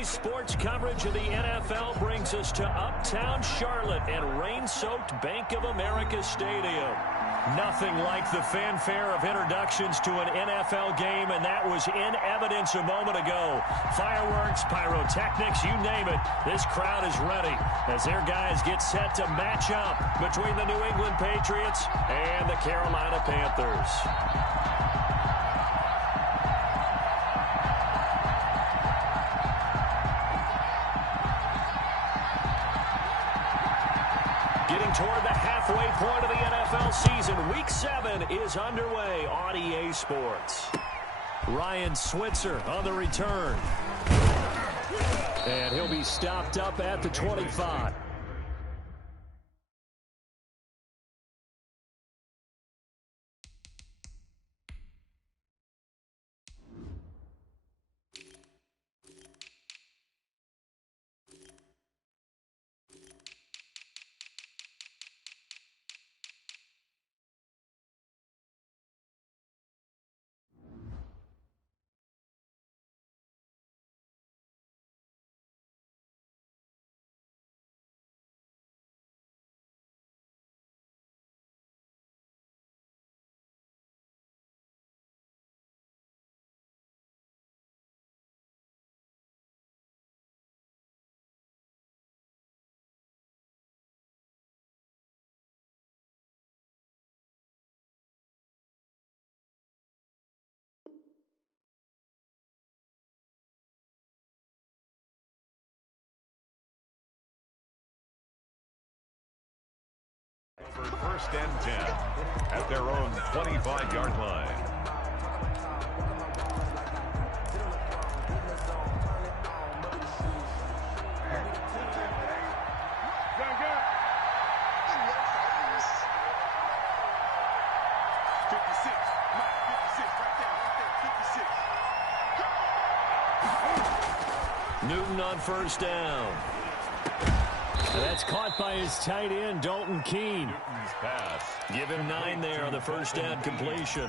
Today's sports coverage of the NFL brings us to Uptown Charlotte and rain-soaked Bank of America Stadium. Nothing like the fanfare of introductions to an NFL game, and that was in evidence a moment ago. Fireworks, pyrotechnics, you name it. This crowd is ready as their guys get set to match up between the New England Patriots and the Carolina Panthers. Getting toward the halfway point of the NFL season, Week 7 is underway on EA Sports. Ryan Switzer on the return. And he'll be stopped up at the 25. Over 1st and 10 at their own 25-yard line. Newton on 1st down. That's caught by his tight end, Dalton Keene. Newton's pass. Give him 9 there on the 1st down completion.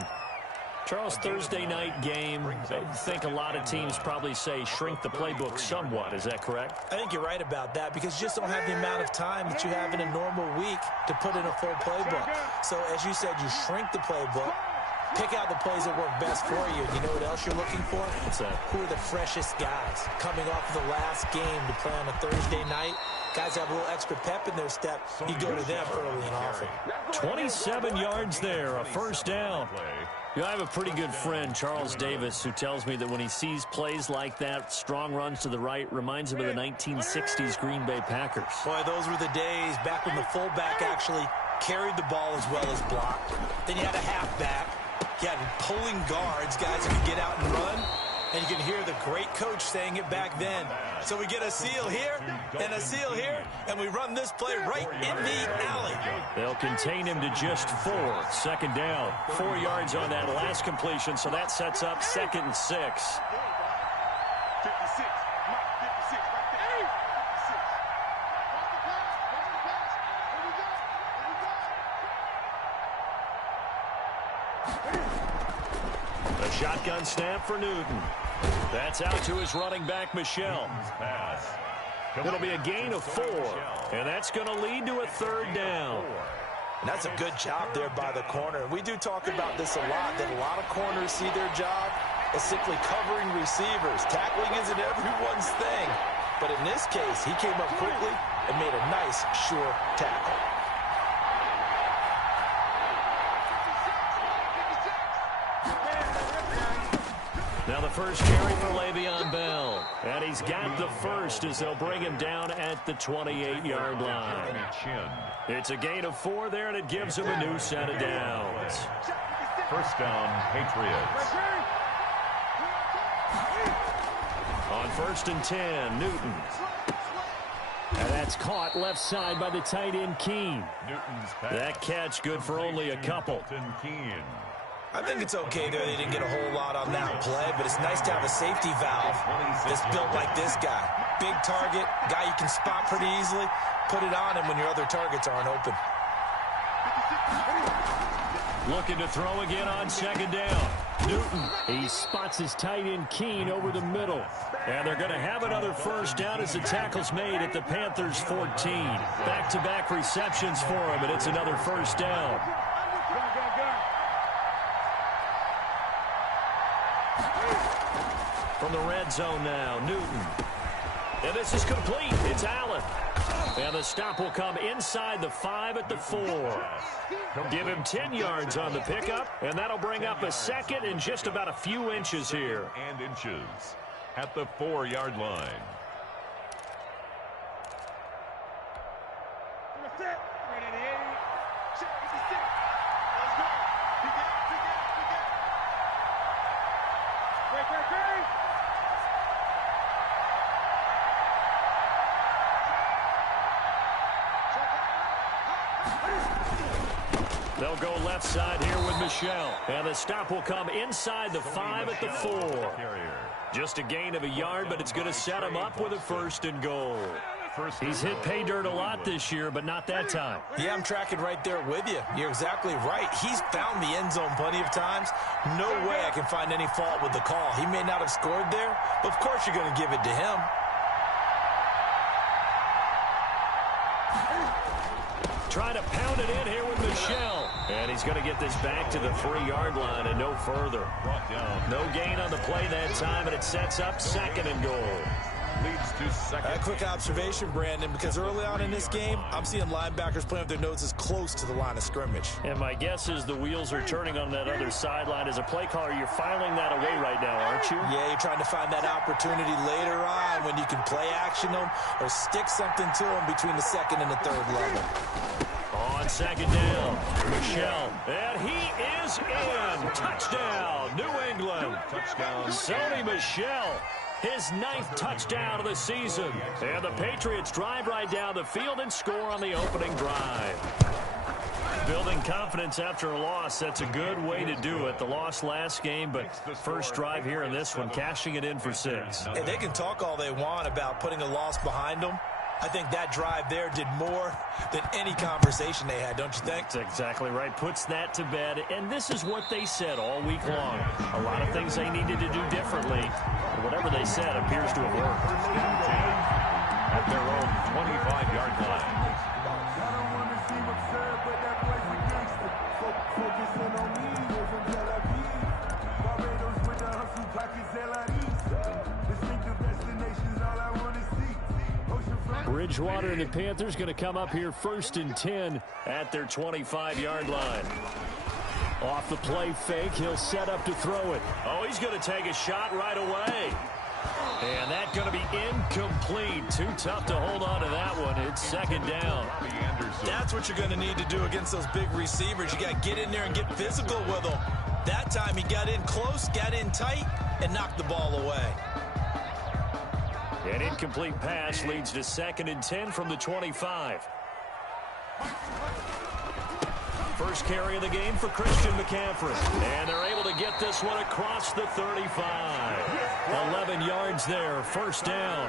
Charles, Thursday night game, I think a lot of teams probably say shrink the playbook somewhat. Is that correct? I think you're right about that because you just don't have the amount of time that you have in a normal week to put in a full playbook. So, as you said, you shrink the playbook. Pick out the plays that work best for you. You know what else you're looking for? What's that? Who are the freshest guys coming off of the last game to play on a Thursday night? Guys have a little extra pep in their step. You go to them early and often. 27 yards there, a 1st down. You know, I have a pretty good friend, Charles Davis, who tells me that when he sees plays like that, strong runs to the right, reminds him of the 1960s Green Bay Packers. Boy, those were the days back when the fullback actually carried the ball as well as blocked. Then you had a halfback. You had pulling guards, guys who could get out and run. And you can hear the great coach saying it back then. So we get a seal here and a seal here, and we run this play right in the alley. They'll contain him to just 4. 2nd down. 4 yards on that last completion, so that sets up 2nd and 6. 56. A shotgun snap for Newton. That's out to his running back, Michel. It'll be a gain of 4, and that's going to lead to a 3rd down. And that's a good job there by the corner. We do talk about this a lot, that a lot of corners see their job as simply covering receivers. Tackling isn't everyone's thing. But in this case, he came up quickly and made a nice, sure tackle. Now the first carry for Le'Veon Bell. And he's got the first as they'll bring him down at the 28-yard line. It's a gain of 4 there, and it gives him a new set of downs. 1st down, Patriots. On 1st and 10, Newton. And that's caught left side by the tight end, Keene. That catch good for only a couple. I think it's okay there. They didn't get a whole lot on that play, but it's nice to have a safety valve that's built like this guy. Big target, guy you can spot pretty easily. Put it on him when your other targets aren't open. Looking to throw again on 2nd down. Newton, he spots his tight end Keene over the middle. And they're going to have another first down as the tackle's made at the Panthers 14. Back-to-back receptions for him, and it's another first down. From the red zone now, Newton. And this is complete. It's Allen. And the stop will come inside the 5 at the 4. Give him 10 yards on the pickup, and that'll bring up a second and just about a few inches here. And inches at the 4-yard line. They'll go left side here with Michelle. And the stop will come inside the 5 at the 4. Just a gain of a yard, but it's going to set him up with a 1st and goal. He's hit pay dirt a lot this year, but not that time. Yeah, I'm tracking right there with you. You're exactly right. He's found the end zone plenty of times. No way I can find any fault with the call. He may not have scored there, but of course you're going to give it to him. Trying to pound it in here with Michelle. And he's going to get this back to the 3-yard line and no further. No gain on the play that time, and it sets up 2nd and goal. Leads to 2nd. A quick observation, Brandon, because early on in this game, I'm seeing linebackers playing with their noses close to the line of scrimmage. And my guess is the wheels are turning on that other sideline. As a play caller, you're filing that away right now, aren't you? Yeah, you're trying to find that opportunity later on when you can play action them or stick something to them between the 2nd and the 3rd level. On 2nd down, Michelle. And he is in. Touchdown, New England. Touchdown. Sony Michel, his 9th touchdown of the season. And the Patriots drive right down the field and score on the opening drive. Building confidence after a loss, that's a good way to do it. The loss last game, but first drive here in this one, cashing it in for 6. And they can talk all they want about putting a loss behind them. I think that drive there did more than any conversation they had, don't you think? That's exactly right. Puts that to bed. And this is what they said all week long. A lot of things they needed to do differently. But whatever they said appears to have worked. At their own 25-yard line. Bridgewater and the Panthers going to come up here 1st and 10 at their 25-yard line. Off the play fake, he'll set up to throw it. Oh, he's going to take a shot right away. And that's going to be incomplete. Too tough to hold on to that one. It's 2nd down. That's what you're going to need to do against those big receivers. You got to get in there and get physical with them. That time he got in close, got in tight, and knocked the ball away. An incomplete pass leads to 2nd and 10 from the 25. First carry of the game for Christian McCaffrey. And they're able to get this one across the 35. 11 yards there, 1st down.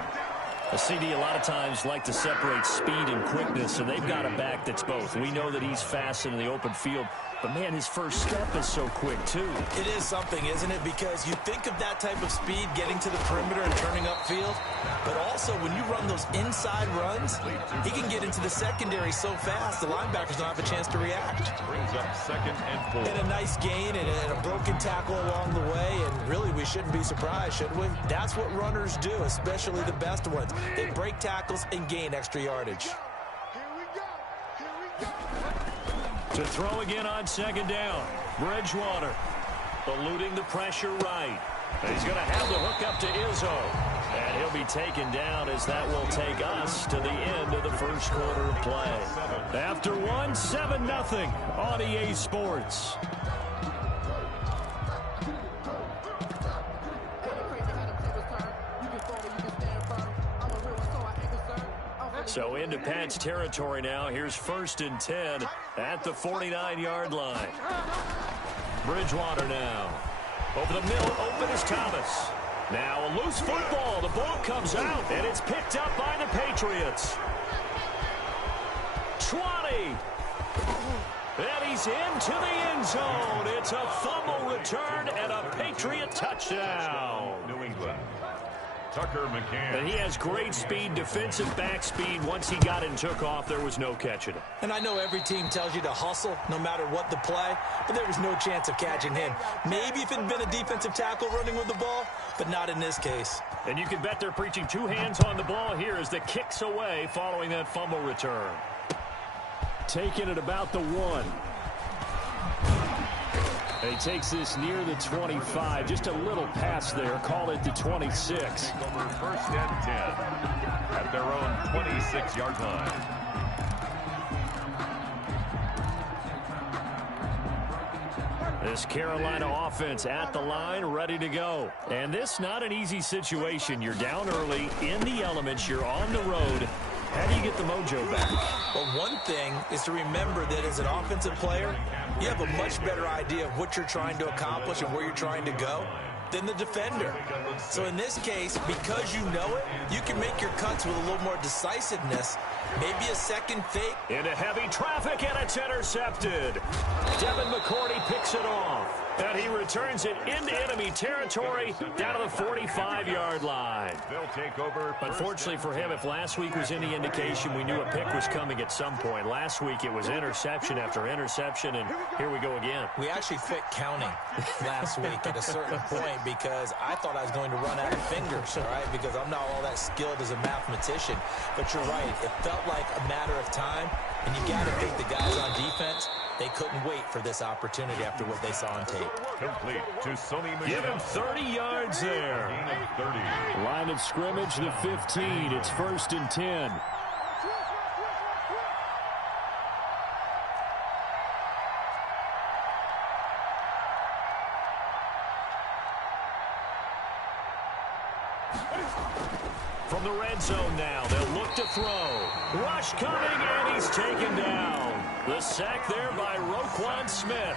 A CD a lot of times like to separate speed and quickness, and they've got a back that's both. We know that he's fast in the open field, but, man, his first step is so quick, too. It is something, isn't it? Because you think of that type of speed getting to the perimeter and turning upfield, but also when you run those inside runs, he can get into the secondary so fast the linebackers don't have a chance to react. Brings up 2nd and 4. And a nice gain and a broken tackle along the way, and really we shouldn't be surprised, should we? That's what runners do, especially the best ones. They break tackles and gain extra yardage. To throw again on 2nd down. Bridgewater eluding the pressure right. And he's going to have the hook up to Izzo. And he'll be taken down as that will take us to the end of the first quarter of play. After 7-0 on EA Sports. So into Pat's territory now. Here's 1st and 10 at the 49-yard line. Bridgewater now. Over the middle, open is Thomas. Now a loose football. The ball comes out, and it's picked up by the Patriots. 20. And he's into the end zone. It's a fumble return and a Patriot touchdown. New England. Tucker McCann. And he has great speed, defensive back speed. Once he got and took off, there was no catching him. And I know every team tells you to hustle no matter what the play, but there was no chance of catching him. Maybe if it had been a defensive tackle running with the ball, but not in this case. And you can bet they're preaching two hands on the ball here as the kick's away following that fumble return. Taking it about the 1. He takes this near the 25. Just a little pass there. Call it the 26. Over first and 10 at their own 26-yard line. This Carolina offense at the line, ready to go. And this not an easy situation. You're down early, in the elements, you're on the road. How do you get the mojo back? Well, one thing is to remember that as an offensive player, you have a much better idea of what you're trying to accomplish and where you're trying to go than the defender. So in this case, because you know it, you can make your cuts with a little more decisiveness. Maybe a second fake. Into heavy traffic, and it's intercepted. Devin McCourty picks it off. And he returns it into enemy territory down to the 45-yard line. They'll take over. Unfortunately for him, if last week was any indication, we knew a pick was coming at some point. Last week it was interception after interception, and here we go again. We actually quit counting last week at a certain point because I thought I was going to run out of fingers, all right, because I'm not all that skilled as a mathematician. But you're right. It felt like a matter of time, and you got to think the guys on defense, they couldn't wait for this opportunity after what they saw on tape. Complete to Sony Michel. Give him 30 yards there. 30. Line of scrimmage, the 15. It's 1st and 10. From the red zone now, they'll look to throw. Rush coming, and he's taken down. The sack there by Roquan Smith.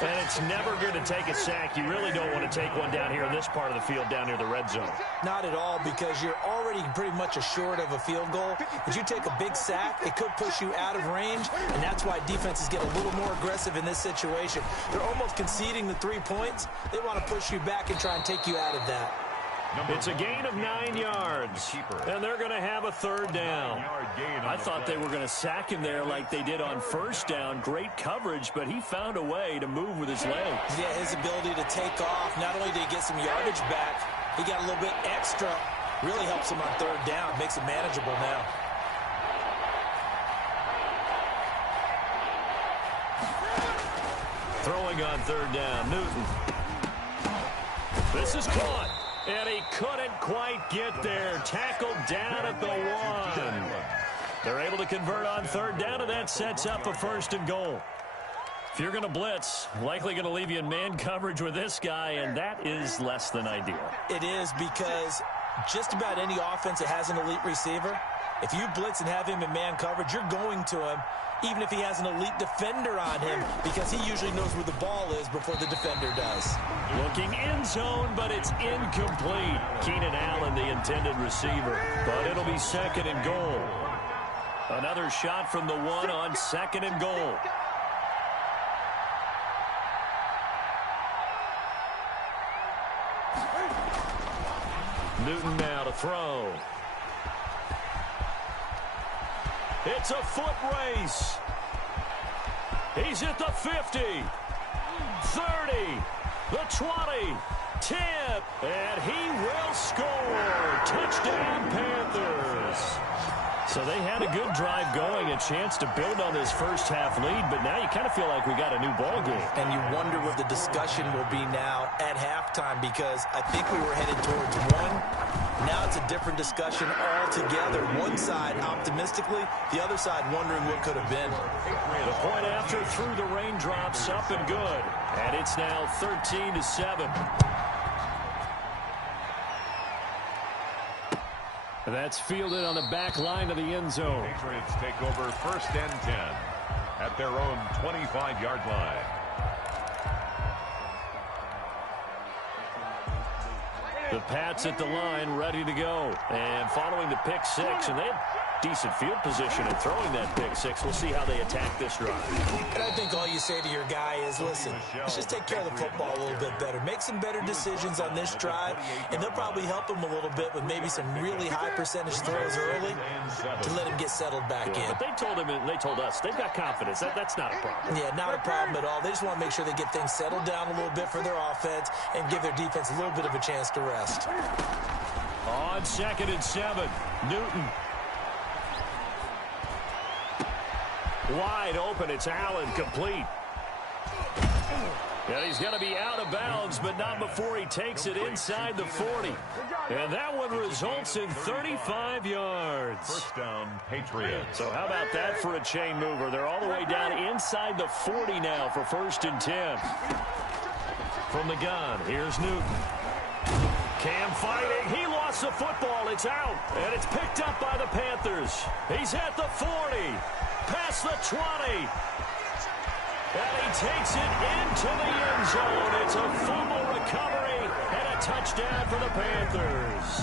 And it's never going to take a sack. You really don't want to take one down here in this part of the field, down near the red zone. Not at all, because you're already pretty much assured of a field goal. If you take a big sack, it could push you out of range, and that's why defenses get a little more aggressive in this situation. They're almost conceding the 3 points. They want to push you back and try and take you out of that. It's a gain of 9 yards, and they're going to have a 3rd down. I thought they were going to sack him there like they did on 1st down. Great coverage, but he found a way to move with his legs. Yeah, his ability to take off, not only did he get some yardage back, he got a little bit extra. Really helps him on 3rd down, makes it manageable now. Throwing on 3rd down, Newton. This is caught. And he couldn't quite get there. Tackled down at the 1. They're able to convert on 3rd down, and that sets up a 1st and goal. If you're going to blitz, likely going to leave you in man coverage with this guy, and that is less than ideal. It is, because just about any offense that has an elite receiver, if you blitz and have him in man coverage, you're going to him, even if he has an elite defender on him, because he usually knows where the ball is before the defender does. Looking end zone, but it's incomplete. Keenan Allen, the intended receiver, but it'll be 2nd and goal. Another shot from the 1 on 2nd and goal. Newton now to throw. It's a foot race. He's at the 50, 30, the 20, 10, and he will score. Touchdown, Panthers. So they had a good drive going, a chance to build on this first half lead, but now you kind of feel like we got a new ball game. And you wonder what the discussion will be now at halftime, because I think we were headed towards 1. Now it's a different discussion altogether. One side optimistically, the other side wondering what could have been. The point after through the raindrops, up and good. And it's now 13-7. That's fielded on the back line of the end zone. Patriots take over 1st and 10 at their own 25-yard line. The Pats at the line, ready to go. And following the pick 6, and decent field position and throwing that pick six. We'll see how they attack this drive. And I think all you say to your guy is, listen, let's just take care of the football a little bit better. Make some better decisions on this drive, and they'll probably help him a little bit with maybe some really high percentage throws early to let him get settled back in. But they told him and they told us they've got confidence. That's not a problem. Yeah, not a problem at all. They just want to make sure they get things settled down a little bit for their offense and give their defense a little bit of a chance to rest. On 2nd and 7, Newton. Wide open, it's Allen, complete. And he's going to be out of bounds, but not before he takes it inside the 40. And that one results in 35 yards. First down, Patriots. So how about that for a chain mover? They're all the way down inside the 40 now for 1st and 10. From the gun, here's Newton. Cam fighting. He lost the football. It's out. And it's picked up by the Panthers. He's at the 40. Past the 20. And he takes it into the end zone. It's a fumble recovery and a touchdown for the Panthers.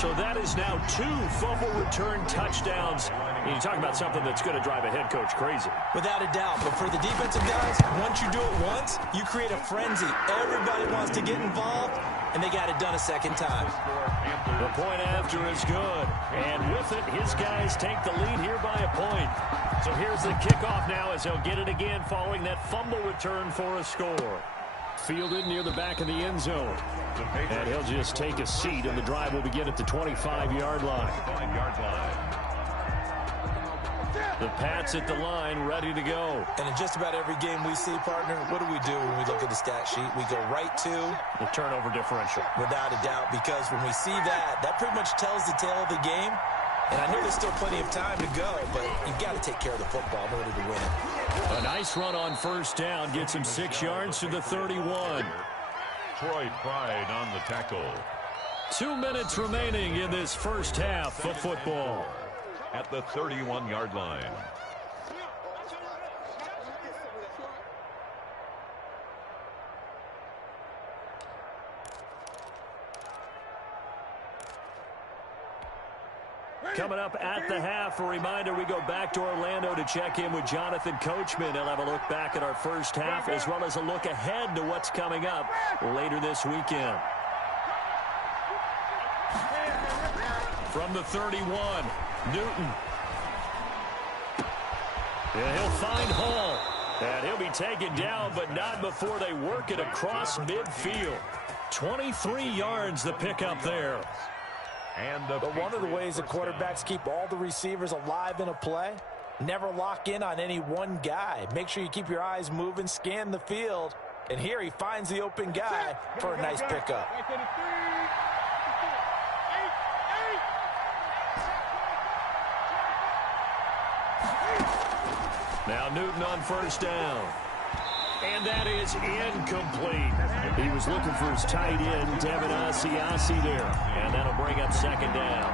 So that is now 2 fumble return touchdowns. You talk about something that's going to drive a head coach crazy. Without a doubt. But for the defensive guys, once you do it once, you create a frenzy. Everybody wants to get involved, and they got it done a second time. The point after is good. And with it, his guys take the lead here by a point. So here's the kickoff now as they'll get it again following that fumble return for a score. Fielded near the back of the end zone. And he'll just take a seat, and the drive will begin at the 25-yard line. The Pats at the line, ready to go. And in just about every game we see, partner, what do we do when we look at the stat sheet? We go right to the turnover differential. Without a doubt, because when we see that, that pretty much tells the tale of the game. And I know there's still plenty of time to go, but you've got to take care of the football in order to win it. A nice run on 1st down gets him 6 yards to the 31. Troy Pride on the tackle. 2 minutes remaining in this first half of football. At the 31-yard line. Coming up at the half, a reminder, we go back to Orlando to check in with Jonathan Coachman. He'll have a look back at our first half as well as a look ahead to what's coming up later this weekend. From the 31, Newton. And he'll find Hall. And he'll be taken down, but not before they work it across midfield. 23 yards the pickup there. But one of the ways the quarterbacks keep all the receivers alive in a play, never lock in on any one guy. Make sure you keep your eyes moving, scan the field. And here he finds the open guy for a nice pickup. Now Newton on 1st down. And that is incomplete. He was looking for his tight end, Devin Asiasi there. And that'll bring up 2nd down.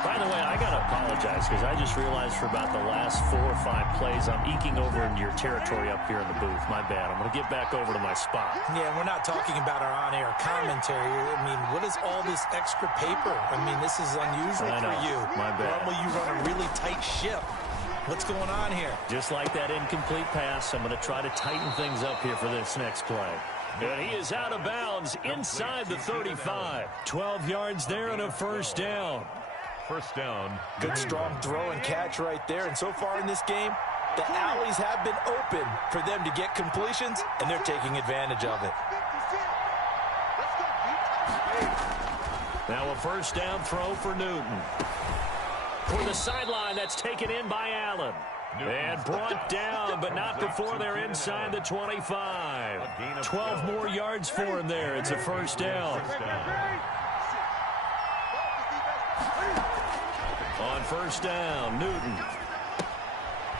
By the way, I got to apologize because I just realized for about the last 4 or 5 plays, I'm eking over into your territory up here in the booth. My bad. I'm going to get back over to my spot. Yeah, we're not talking about our on-air commentary. I mean, what is all this extra paper? I mean, this is unusual for you. My bad. Normally you run a really tight ship. What's going on here? Just like that incomplete pass, I'm going to try to tighten things up here for this next play. And he is out of bounds inside the 35. 12 yards there and a 1st down. 1st down. Good strong throw and catch right there. And so far in this game, the alleys have been open for them to get completions, and they're taking advantage of it. Now a 1st down throw for Newton. For the sideline, that's taken in by Allen. And brought down, but not before they're inside the 25. 12 more yards for him there. It's a 1st down. On 1st down, Newton.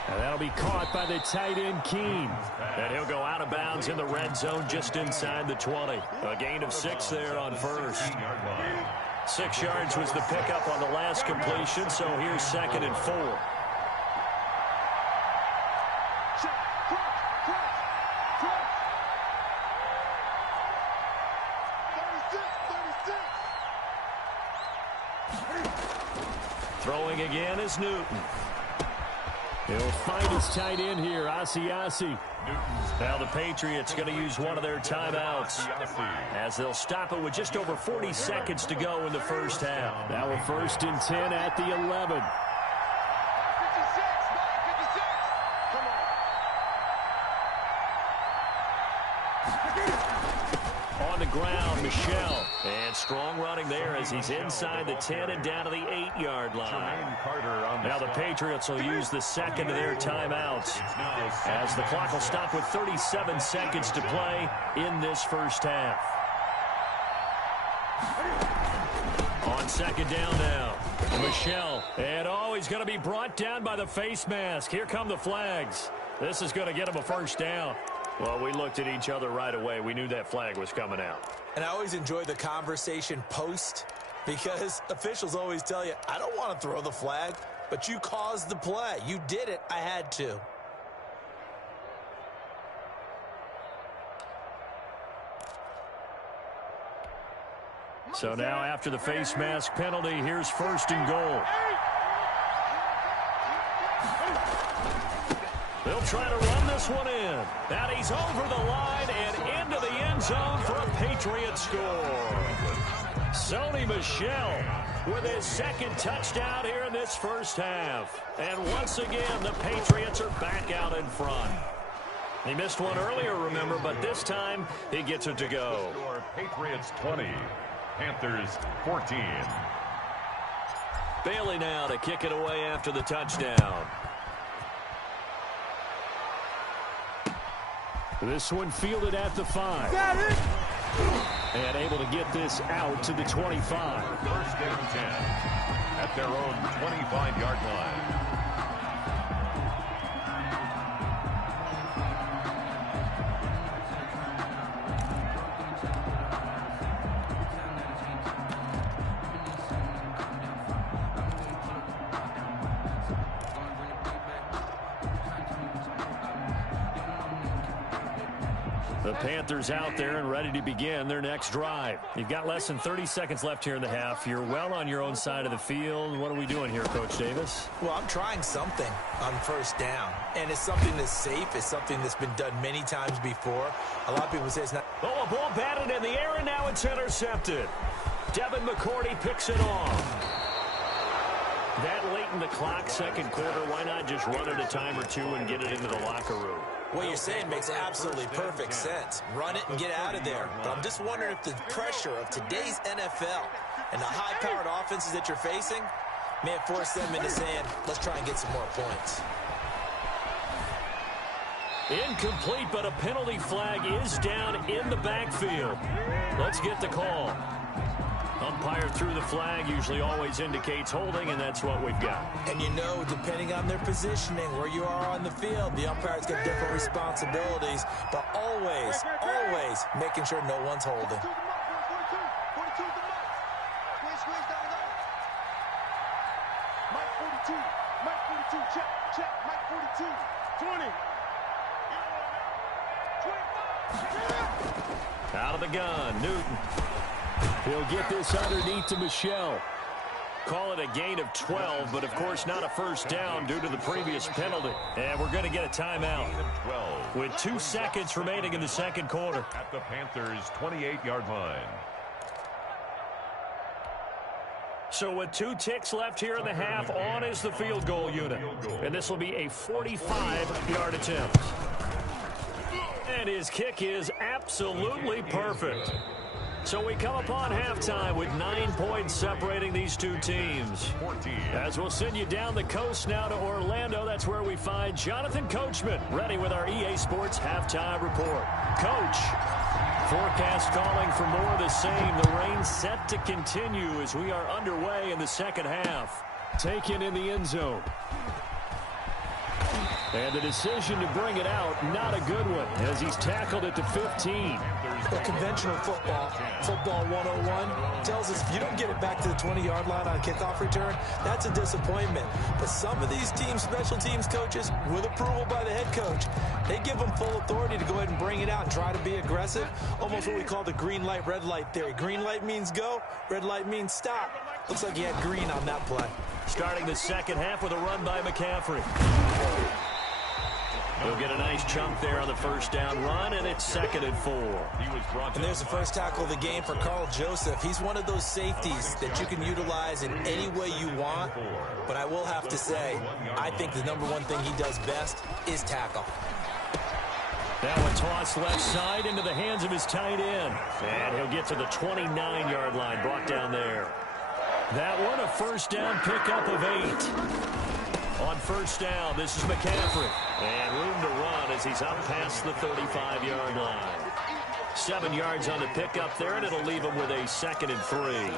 And that'll be caught by the tight end, Keene. And he'll go out of bounds in the red zone just inside the 20. A gain of 6 there on 1st. 6 yards was the pickup on the last completion, so here's 2nd and 4. Throwing again is Newton. He'll find his tight end here, Asiasi. Now the Patriots going to use one of their timeouts as they'll stop it with just over 40 seconds to go in the first half. Now we're 1st and 10 at the 11. On the ground, Michel. And strong running there as he's inside the 10 and down to the 8-yard line. Now the Patriots will use the second of their timeouts as the clock will stop with 37 seconds to play in this first half. On 2nd down now, Michel. And he's going to be brought down by the face mask. Here come the flags. This is going to get him a first down. Well, we looked at each other right away. We knew that flag was coming out. And I always enjoy the conversation post because officials always tell you, I don't want to throw the flag, but you caused the play. You did it. I had to. So now after the face mask penalty, here's 1st and goal. They'll try to run this one in. And he's over the line and into the end zone for a Patriot score. Sony Michel with his 2nd touchdown here in this first half. And once again, the Patriots are back out in front. He missed one earlier, remember, but this time he gets it to go. Patriots 20, Panthers 14. Bailey now to kick it away after the touchdown. This one fielded at the 5. Got it. And able to get this out to the 25. 1st and 10 at their own 25-yard line. The Panthers out there and ready to begin their next drive. You've got less than 30 seconds left here in the half. You're well on your own side of the field. What are we doing here, Coach Davis? Well, I'm trying something on 1st down, and it's something that's safe. It's something that's been done many times before. A lot of people say it's not. Oh, a ball batted in the air, and now it's intercepted. Devin McCourty picks it off. That late in the clock, 2nd quarter, why not just run it a time or two and get it into the locker room? What you're saying makes absolutely perfect sense. Run it and get out of there. But I'm just wondering if the pressure of today's NFL and the high-powered offenses that you're facing may have forced them into saying, let's try and get some more points. Incomplete, but a penalty flag is down in the backfield. Let's get the call. Umpire threw the flag, usually always indicates holding, and that's what we've got. And you know, depending on their positioning, where you are on the field, the umpire's got different responsibilities, but always, always making sure no one's holding. Out of the gun, Newton. He'll get this underneath to Michel. Call it a gain of 12, but of course not a first down due to the previous penalty. And we're going to get a timeout with 2 seconds remaining in the 2nd quarter. At the Panthers' 28-yard line. So with 2 ticks left here in the half, on is the field goal unit. And this will be a 45-yard attempt. And his kick is absolutely perfect. So we come upon halftime with 9 points separating these two teams. 14. As we'll send you down the coast now to Orlando, that's where we find Jonathan Coachman ready with our EA Sports halftime report. Coach, forecast calling for more of the same. The rain set to continue as we are underway in the 2nd half. Taken in the end zone. And the decision to bring it out, not a good one, as he's tackled at the 15. Well, conventional football 101, tells us if you don't get it back to the 20-yard line on kickoff return, that's a disappointment. But some of these teams, special teams coaches, with approval by the head coach, they give them full authority to go ahead and bring it out and try to be aggressive, almost what we call the green light, red light theory. Green light means go, red light means stop. Looks like he had green on that play. Starting the second half with a run by McCaffrey. He'll get a nice chunk there on the first down run, and it's 2nd and 4. And there's the first tackle of the game for Carl Joseph. He's one of those safeties that you can utilize in any way you want. But I will have to say, I think the number one thing he does best is tackle. That one tossed left side into the hands of his tight end. And he'll get to the 29-yard line, brought down there. That one, a first down pickup of 8. On first down, this is McCaffrey. And room to run as he's up past the 35-yard line. 7 yards on the pickup there, and it'll leave him with a 2nd and 3.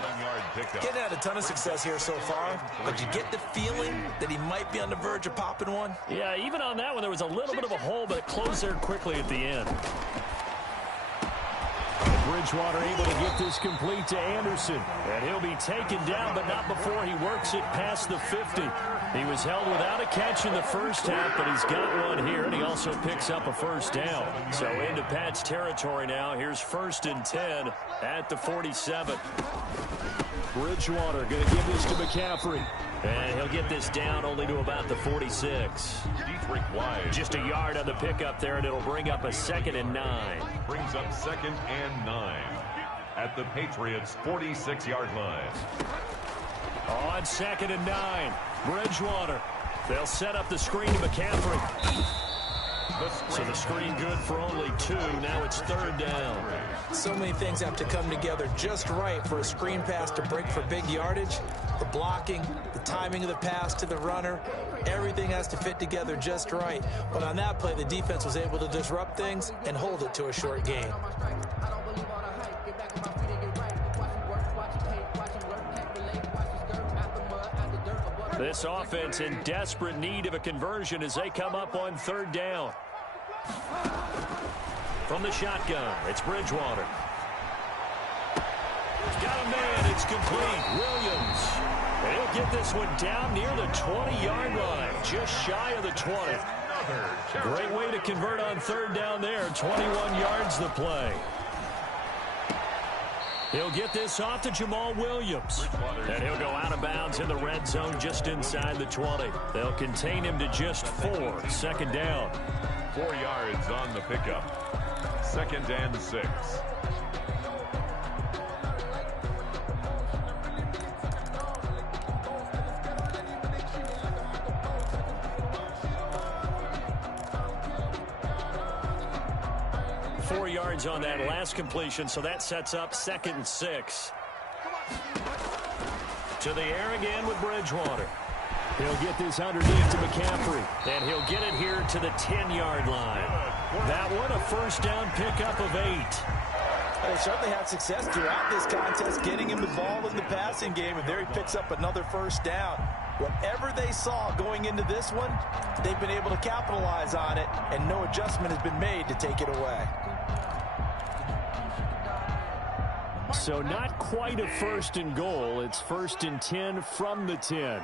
Getting had a ton of success here so far, but you get the feeling that he might be on the verge of popping one. Yeah, even on that one, there was a little bit of a hole, but it closed there quickly at the end. Bridgewater able to get this complete to Anderson. And he'll be taken down, but not before he works it past the 50. He was held without a catch in the first half, but he's got one here, and he also picks up a first down. So into Pat's territory now. Here's 1st and 10 at the 47. Bridgewater going to give this to McCaffrey. And he'll get this down only to about the 46. Just a yard on the pickup there, and it'll bring up a 2nd and 9. Brings up 2nd and 9 at the Patriots' 46-yard line. On 2nd and 9, Bridgewater. They'll set up the screen to McCaffrey. So the screen good for only 2. Now it's 3rd down. So many things have to come together just right for a screen pass to break for big yardage. The blocking, the timing of the pass to the runner, everything has to fit together just right. But on that play, the defense was able to disrupt things and hold it to a short gain. This offense in desperate need of a conversion as they come up on 3rd down. From the shotgun, it's Bridgewater. Got a man, it's complete. Williams. And he'll get this one down near the 20-yard line, just shy of the 20. Great way to convert on 3rd down there. 21 yards the play. He'll get this off to Jamal Williams. And he'll go out of bounds in the red zone just inside the 20. They'll contain him to just 4. 2nd down. 4 yards on the pickup. 2nd and 6. Yards on that last completion, so that sets up 2nd and 6. To the air again with Bridgewater. He'll get this underneath to McCaffrey, and he'll get it here to the 10-yard line. That one, a first down pickup of 8. They certainly had success throughout this contest, getting him the ball in the passing game, and there he picks up another first down. Whatever they saw going into this one, they've been able to capitalize on it, and no adjustment has been made to take it away. So not quite a 1st and goal. It's 1st and 10 from the 10.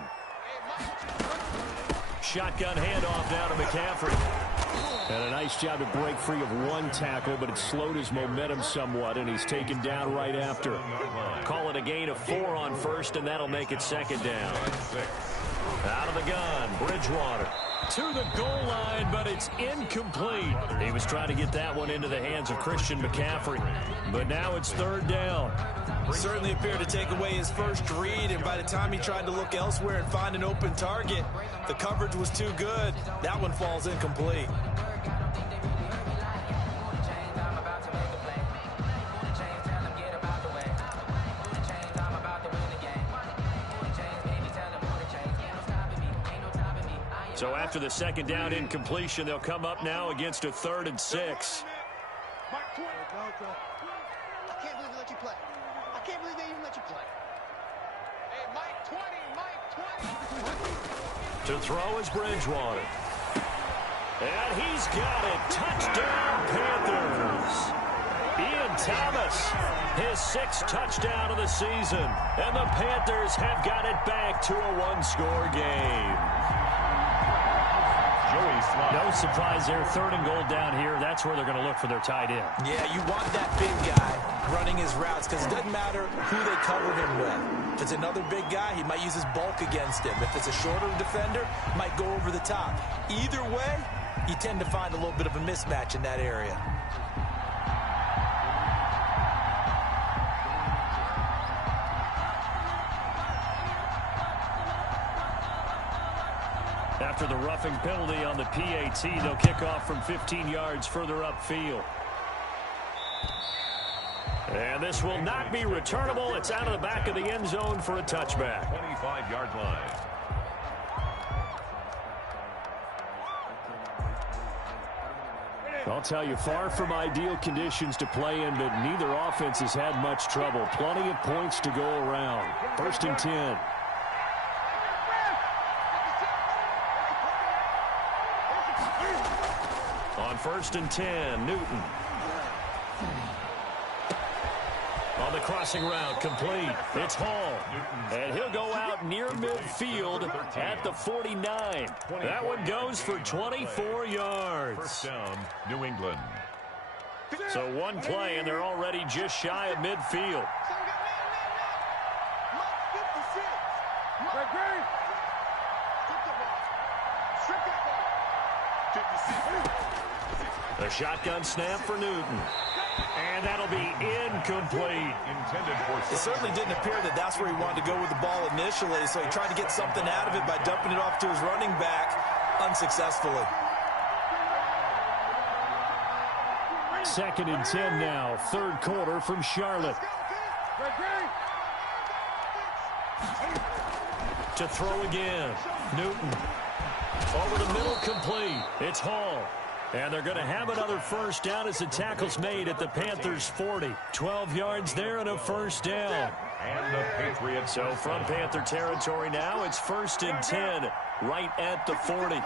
Shotgun handoff now to McCaffrey. And a nice job to break free of one tackle, but it slowed his momentum somewhat, and he's taken down right after. Call it a gain of 4 on 1st, and that'll make it 2nd down. Out of the gun, Bridgewater. To the goal line, but it's incomplete. He was trying to get that one into the hands of Christian McCaffrey. But now it's 3rd down. Certainly appeared to take away his first read, and by the time he tried to look elsewhere and find an open target, the coverage was too good. That one falls incomplete. So after the 2nd down incompletion, they'll come up now against a 3rd and 6. I can't believe they let you play. I can't believe they even let you play. Hey, Mike 20. To throw is Bridgewater. And he's got it. Touchdown, Panthers. Ian Thomas, his 6th touchdown of the season. And the Panthers have got it back to a 1-score game. No surprise there. 3rd and goal down here. That's where they're going to look for their tight end. Yeah, you want that big guy running his routes because it doesn't matter who they cover him with. If it's another big guy, he might use his bulk against him. If it's a shorter defender, he might go over the top. Either way, you tend to find a little bit of a mismatch in that area. After the roughing penalty on the PAT, they'll kick off from 15 yards further upfield. And this will not be returnable. It's out of the back of the end zone for a touchback. 25-yard line. I'll tell you, far from ideal conditions to play in, but neither offense has had much trouble. Plenty of points to go around. 1st and 10. On 1st and 10, Newton. On the crossing route, complete. It's Hall. And he'll go out near midfield at the 49. That one goes for 24 yards. First down, New England. So one play, and they're already just shy of midfield. The shotgun snap for Newton. And that'll be incomplete. It certainly didn't appear that that's where he wanted to go with the ball initially, so he tried to get something out of it by dumping it off to his running back unsuccessfully. 2nd and 10 now, 3rd quarter from Charlotte. To throw again, Newton. Over the middle, complete. It's Hall. And they're going to have another first down as the tackle's made at the Panthers' 40. 12 yards there and a first down. And the Patriots. So from Panther territory now, it's 1st and 10 right at the 40.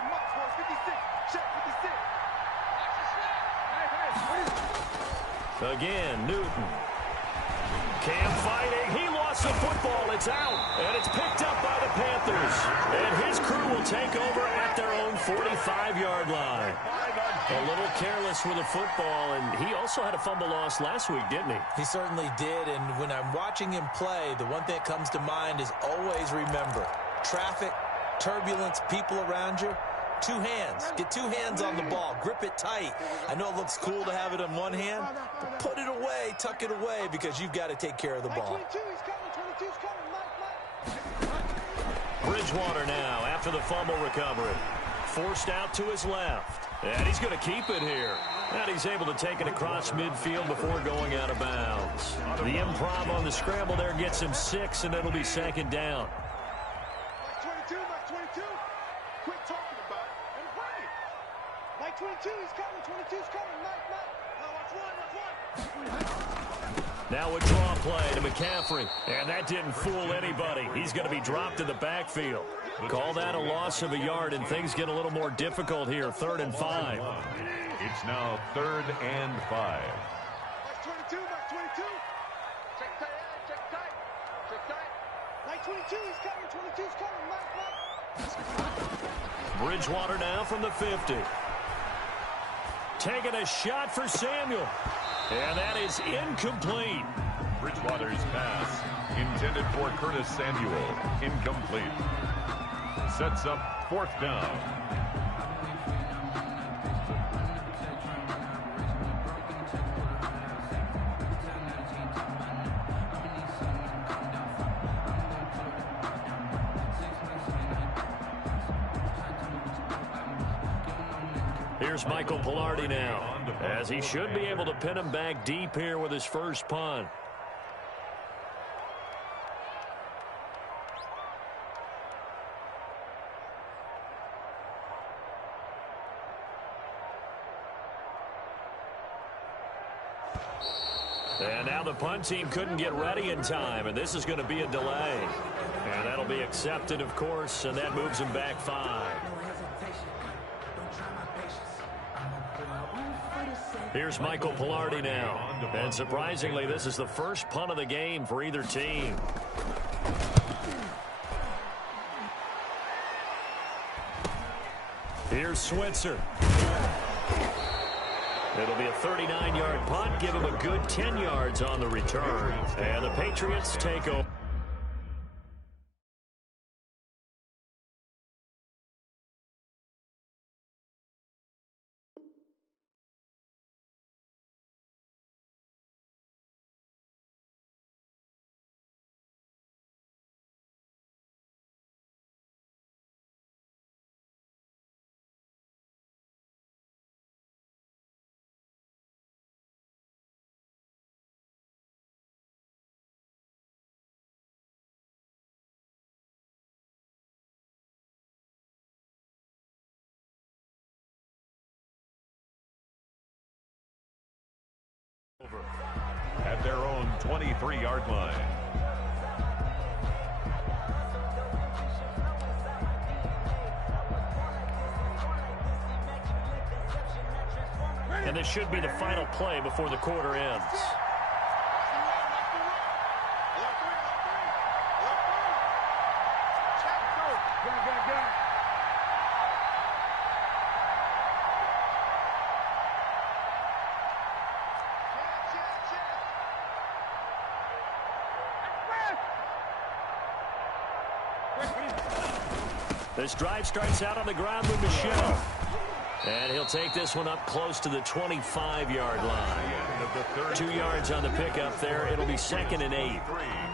Again, Newton. Cam fighting. He lost the football. It's out. And it's picked up by the Panthers. And his crew will take over at their own 45-yard line. A little careless with the football, and he also had a fumble loss last week, didn't he? He certainly did, and when I'm watching him play, the one thing that comes to mind is always remember, traffic, turbulence, people around you, 2 hands. Get 2 hands on the ball. Grip it tight. I know it looks cool to have it on one hand, but put it away, tuck it away, because you've got to take care of the ball. Bridgewater now after the fumble recovery. Forced out to his left. And he's going to keep it here. And he's able to take it across midfield before going out of bounds. The improv on the scramble there gets him 6, and it'll be 2nd down. Mike 22, Mike 22. Quit talking about it and play it. Mike 22, he's coming. 22's coming. Mike. Now watch one. Now a draw play to McCaffrey. And that didn't fool anybody. He's going to be dropped in the backfield. Call that a loss of a yard, and things get a little more difficult here. 3rd and 5. It's now 3rd and 5. Mike 22, Mike 22. Check tight, check tight. Check tight. Mike 22, he's coming. 22's coming. Mike. Bridgewater now from the 50. Taking a shot for Samuel. And that is incomplete. Bridgewater's pass, intended for Curtis Samuel, incomplete. Sets up 4th down. Here's Michael Pilardi now, as he should be able to pin him back deep here with his first punt. And now the punt team couldn't get ready in time, and this is going to be a delay. And that'll be accepted, of course, and that moves him back 5. Here's Michael Pilardi now. And surprisingly, this is the first punt of the game for either team. Here's Switzer. It'll be a 39-yard punt. Give him a good 10 yards on the return. And the Patriots take over. At their own 23-yard line. And this should be the final play before the quarter ends. This drive starts out on the ground with Michelle. And he'll take this one up close to the 25-yard line. 2 yards on the pickup there. It'll be 2nd and 8.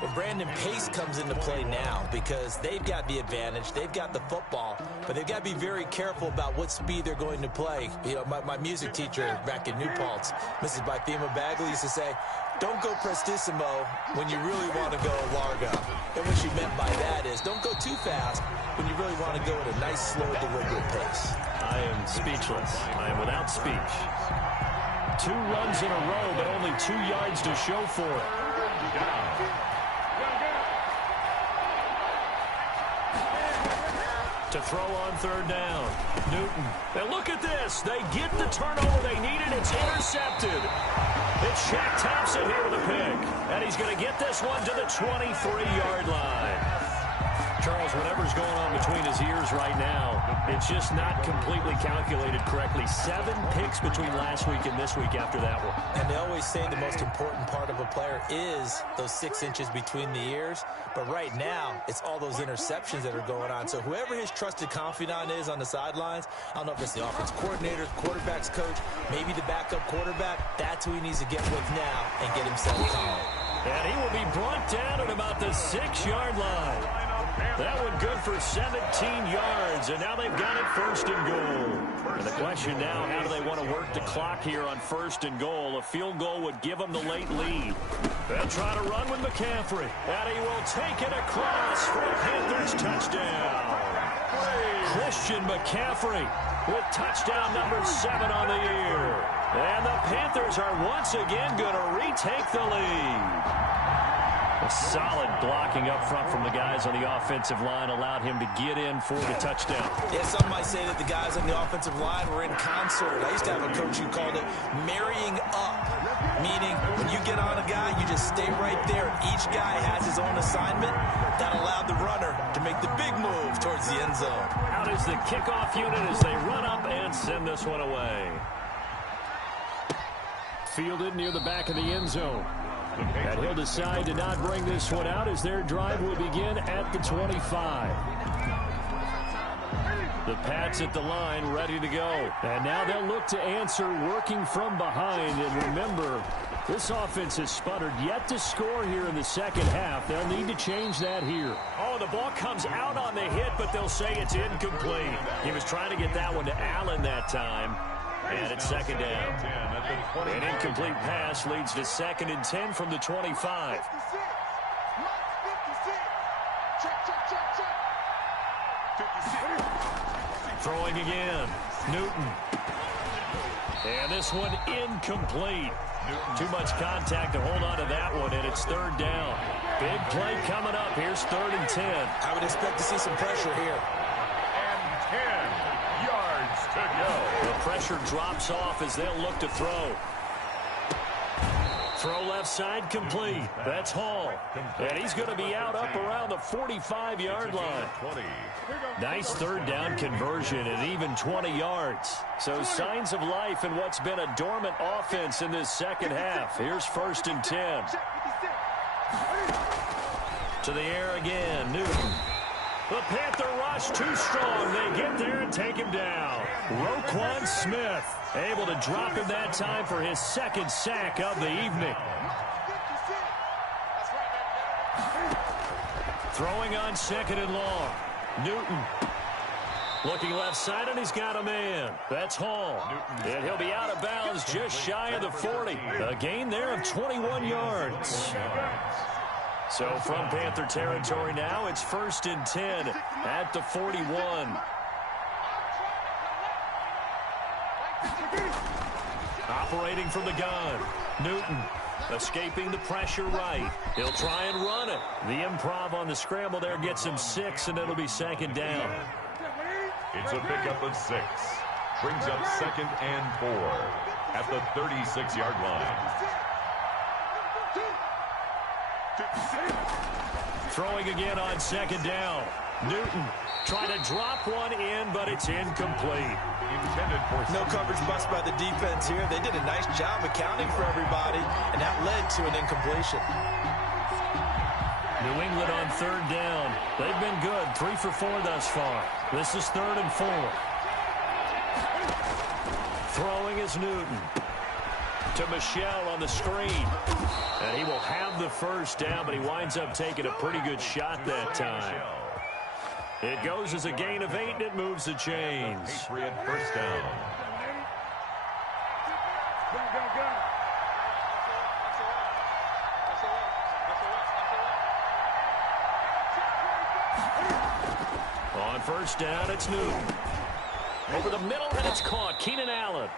Well, Brandon, pace comes into play now because they've got the advantage. They've got the football, but they've got to be very careful about what speed they're going to play. You know, my music teacher back in New Paltz, Mrs. Bythema Bagley, used to say, don't go prestissimo when you really want to go largo. And what she meant by that is don't go too fast when you really want to go at a nice, slow, deliberate pace. I am speechless. I am without speech. 2 runs in a row, but only 2 yards to show for it. To throw on 3rd down. Newton. And look at this. They get the turnover they needed. It's intercepted. It's Shaq Thompson here with a pick. And he's going to get this one to the 23-yard line. Charles, whatever's going on between his ears right now, it's just not completely calculated correctly. 7 picks between last week and this week after that one. And they always say the most important part of a player is those 6 inches between the ears. But right now, it's all those interceptions that are going on. So whoever his trusted confidant is on the sidelines, I don't know if it's the offense coordinator, quarterback's coach, maybe the backup quarterback, that's who he needs to get with now and get himself calm. And he will be brought down at about the 6-yard line. That one good for 17 yards, and now they've got it 1st and goal. And the question now, how do they want to work the clock here on 1st and goal? A field goal would give them the late lead. They'll try to run with McCaffrey, and he will take it across for a Panthers touchdown. Christian McCaffrey with touchdown number 7 on the year. And the Panthers are once again going to retake the lead. A solid blocking up front from the guys on the offensive line allowed him to get in for the touchdown. Yeah, some might say that the guys on the offensive line were in concert. I used to have a coach who called it marrying up, meaning when you get on a guy, you just stay right there. Each guy has his own assignment. That allowed the runner to make the big move towards the end zone. Out is the kickoff unit as they run up and send this one away. Fielded near the back of the end zone. And he'll decide to not bring this one out as their drive will begin at the 25. The Pats at the line ready to go. And now they'll look to answer working from behind. And remember, this offense has sputtered yet to score here in the second half. They'll need to change that here. Oh, the ball comes out on the hit, but they'll say it's incomplete. He was trying to get that one to Allen that time. And it's 2nd down. An incomplete pass leads to 2nd and 10 from the 25. Throwing again. Newton. And this one incomplete. Too much contact to hold on to that one, and it's 3rd down. Big play coming up. Here's 3rd and 10. I would expect to see some pressure here. And 10 yards to go. The pressure drops off as they'll look to throw. Throw left side complete. That's Hall. And he's going to be out up around the 45-yard line. Nice third down conversion at even 20 yards. So signs of life in what's been a dormant offense in this second half. Here's 1st and 10. To the air again, Newton. The Panther rush too strong. They get there and take him down. Roquan Smith able to drop him that time for his 2nd sack of the evening. Throwing on 2nd and long. Newton. Looking left side, and he's got a man. That's Hall. And he'll be out of bounds just shy of the 40. A gain there of 21 yards. So from Panther territory now, it's 1st and 10 at the 41. Operating from the gun. Newton escaping the pressure right. He'll try and run it. The improv on the scramble there gets him 6, and it'll be 2nd down. It's a pickup of 6. Brings up 2nd and 4 at the 36-yard line. Throwing again on 2nd down. Newton trying to drop one in, but it's incomplete. No coverage bust by the defense here. They did a nice job accounting for everybody, and that led to an incompletion. New England on 3rd down. They've been good, 3 for 4 thus far. This is 3rd and 4. Throwing is Newton. To Michelle on the screen. And he will have the 1st down, but he winds up taking a pretty good shot that time. It goes as a gain of 8, and it moves the chains. Patriot 1st down. On 1st down, it's Newton. Over the middle, and it's caught. Keenan Allen.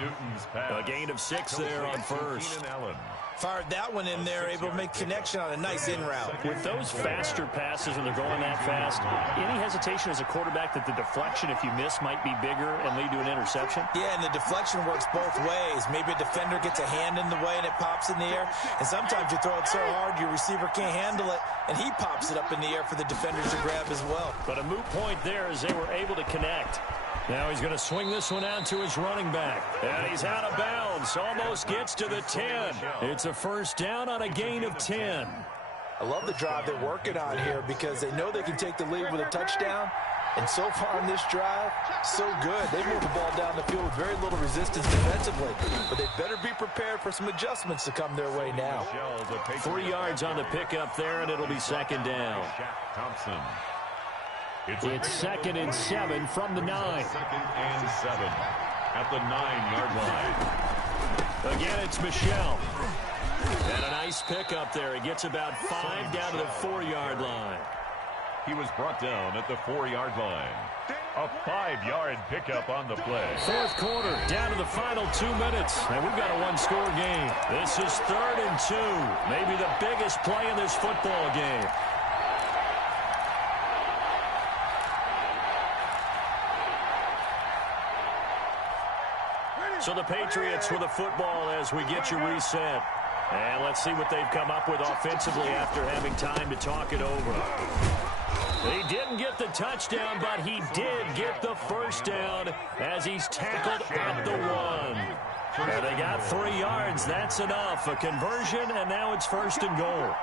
Newton's pass. A gain of 6 there on 1st. Keenan Allen. Fired that one in there, able to make connection on a nice in route. With those faster passes when they're going that fast, any hesitation as a quarterback that the deflection, if you miss, might be bigger and lead to an interception? Yeah, and the deflection works both ways. Maybe a defender gets a hand in the way and it pops in the air. And sometimes you throw it so hard your receiver can't handle it, and he pops it up in the air for the defenders to grab as well. But a moot point there as they were able to connect. Now he's going to swing this one out to his running back. And he's out of bounds. Almost gets to the 10. It's a 1st down on a gain of 10. I love the drive they're working on here because they know they can take the lead with a touchdown. And so far in this drive, so good. They move the ball down the field with very little resistance defensively. But they better be prepared for some adjustments to come their way now. 3 yards on the pickup there, and it'll be 2nd down. Thompson. It's 2nd and 7 from the 9. 2nd and 7 at the 9-yard line. Again, it's Michelle. And a nice pickup there. He gets about 5 down to the 4-yard line. He was brought down at the 4-yard line. A 5-yard pickup on the play. 4th quarter, down to the final 2 minutes. And we've got a 1-score game. This is 3rd and 2. Maybe the biggest play in this football game. So the Patriots with the football as we get you reset. And let's see what they've come up with offensively after having time to talk it over. He didn't get the touchdown, but he did get the 1st down as he's tackled at the 1. And they got 3 yards. That's enough. A conversion, and now it's 1st and goal.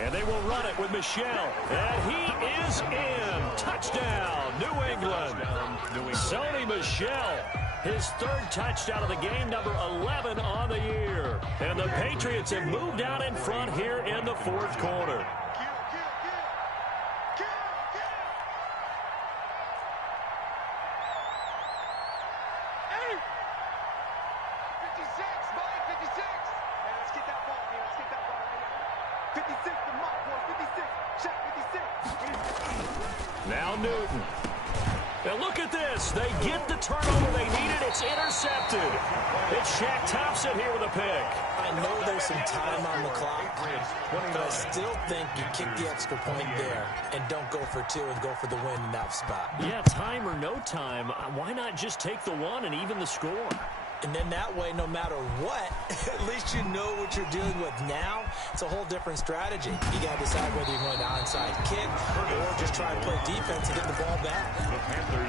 And they will run it with Michelle. And he is in. Touchdown, New England. Sony Michel, his 3rd touchdown of the game, number 11 on the year. And the Patriots have moved out in front here in the 4th quarter. Now Newton. And look at this. They get the turnover they needed. It's intercepted. It's Shaq Thompson here with a pick. I know there's some time on the clock, but I still think you kick the extra point there and don't go for 2 and go for the win in that spot. Yeah, time or no time, why not just take the 1 and even the score? And then that way, no matter what, at least you know what you're dealing with now. It's a whole different strategy. You got to decide whether you're going to onside kick or just try and play defense and get the ball back.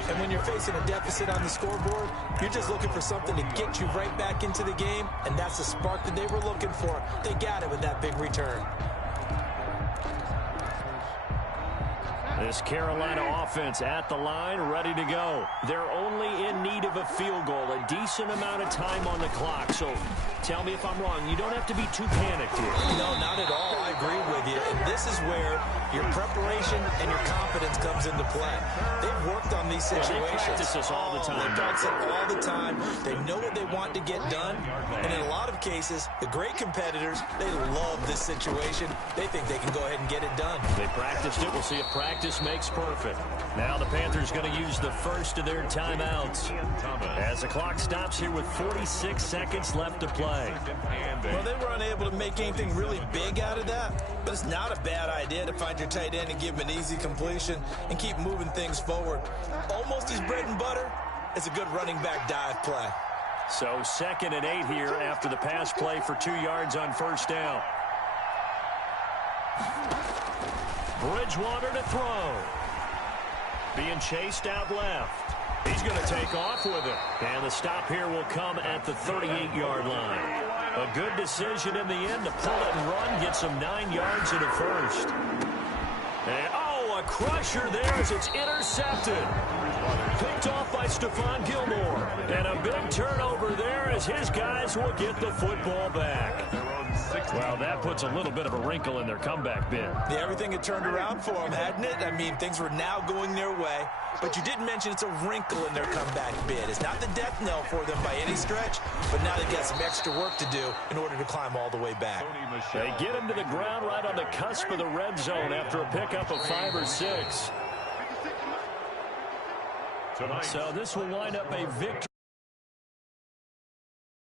And when you're facing a deficit on the scoreboard, you're just looking for something to get you right back into the game, and that's the spark that they were looking for. They got it with that big return. This Carolina offense at the line, ready to go. They're only in need of a field goal, a decent amount of time on the clock. So tell me if I'm wrong. You don't have to be too panicked here. No, not at all. I agree with you. And this is where your preparation and your confidence comes into play. They've worked on these situations. They practice this all the time. They practice it all the time. They know what they want to get done. And in a lot of cases, the great competitors, they love this situation. They think they can go ahead and get it done. They practiced it. We'll see if practice makes perfect. Now the Panthers going to use the first of their timeouts as the clock stops here with 46 seconds left to play. Well, they were unable to make anything really big out of that, but it's not a bad idea to find your tight end and give him an easy completion and keep moving things forward. Almost his bread and butter is a good running back dive play. So 2nd and 8 here after the pass play for 2 yards on first down. Bridgewater to throw. Being chased out left. He's going to take off with it. And the stop here will come at the 38-yard line. A good decision in the end to pull it and run. Get some 9 yards in a first. And, a crusher there as it's intercepted. Picked off by Stephon Gilmore. And a big turnover there as his guys will get the football back. Well, that puts a little bit of a wrinkle in their comeback bid. Yeah, everything had turned around for them, hadn't it? I mean, things were now going their way. But you did mention it's a wrinkle in their comeback bid. It's not the death knell for them by any stretch, but now they've got some extra work to do in order to climb all the way back. They get him to the ground right on the cusp of the red zone after a pickup of 5 or 6. So this will wind up a victory.